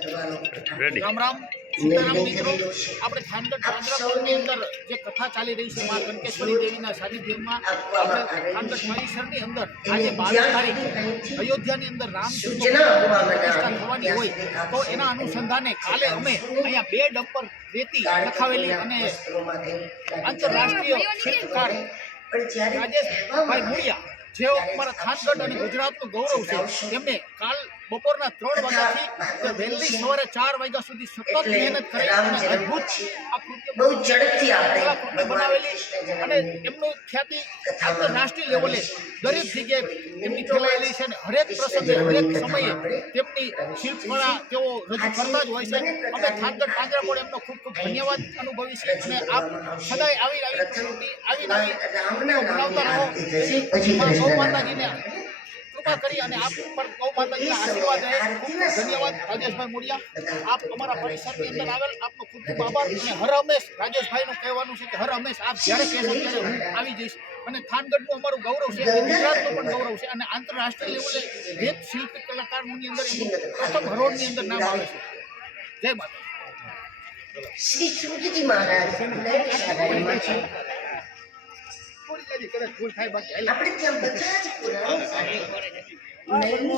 Ready Ram Ram. Sitaram મિત્રો આપણે થાનગઢ પાંજરાપોળની અંદર જે કથા ચાલી રહી છે મા કંકેશ્વરી દેવીના સાનિધ્યમાં આપણે થાનગઢ પરિસરની અંદર આજે બાવીસ તારીખે અયોધ્યાની અંદર રામ પ્રતિષ્ઠા થવાની હોય તો એના અનુસંધાને કાલે અમે અહીંયા બે ડમ્પર રેતી લખાવેલી અને આંતરરાષ્ટ્રીય શિલ્પકાર રાજેશભાઈ મુળિયા જેઓ અમારા ખાનગઢ અને ગુજરાતનું ગૌરવ છે તેમને કાલ બપોરના ત્રણ વાગ્યાથી વહેલી સવારે ચાર વાગ્યા સુધી સતત મહેનત કરી અને અદ્ભુત આ બહુ ઝડપથી આપણે બનાવેલી અને એમનું ખ્યાતિ આંતરરાષ્ટ્રીય લેવલે દરેક જગ્યાએ એમની ફેલાયેલી છે અને હરેક પ્રસંગે હરેક સમયે તેમની શિલ્પકળા તેઓ રજૂ કરતા જ હોય છે. અમે થાનગઢ પણ એમનો ખૂબ ખૂબ ધન્યવાદ અનુભવી છે અને આપ સદાય આવી આવી આવી નવી બનાવતા રહો કૃષ્ણ માતાજીને કૃપા કરી અને આપ પણ ગૌ માતાજીના આશીર્વાદ રહે. ખૂબ ધન્યવાદ રાજેશભાઈ મોડિયા આપ અમારા પરિસરની અંદર આવેલ. આપનો ખૂબ ખૂબ આભાર. અને હર હંમેશ રાજેશભાઈનું કહેવાનું છે કે હર હંમેશ આપ જ્યારે કહેશો ત્યારે હું આવી જઈશ. અને થાનગઢનું અમારું ગૌરવ છે ગુજરાતનું પણ ગૌરવ છે. અને આંતરરાષ્ટ્રીય લેવલે જે શિલ્પ કલાકારોની અંદર એમનું પ્રથમ હરોળની અંદર નામ આવે છે. જય માતા શ્રી મહારાજ. આપણે ત્યાં બધા જ પુરાણ 没么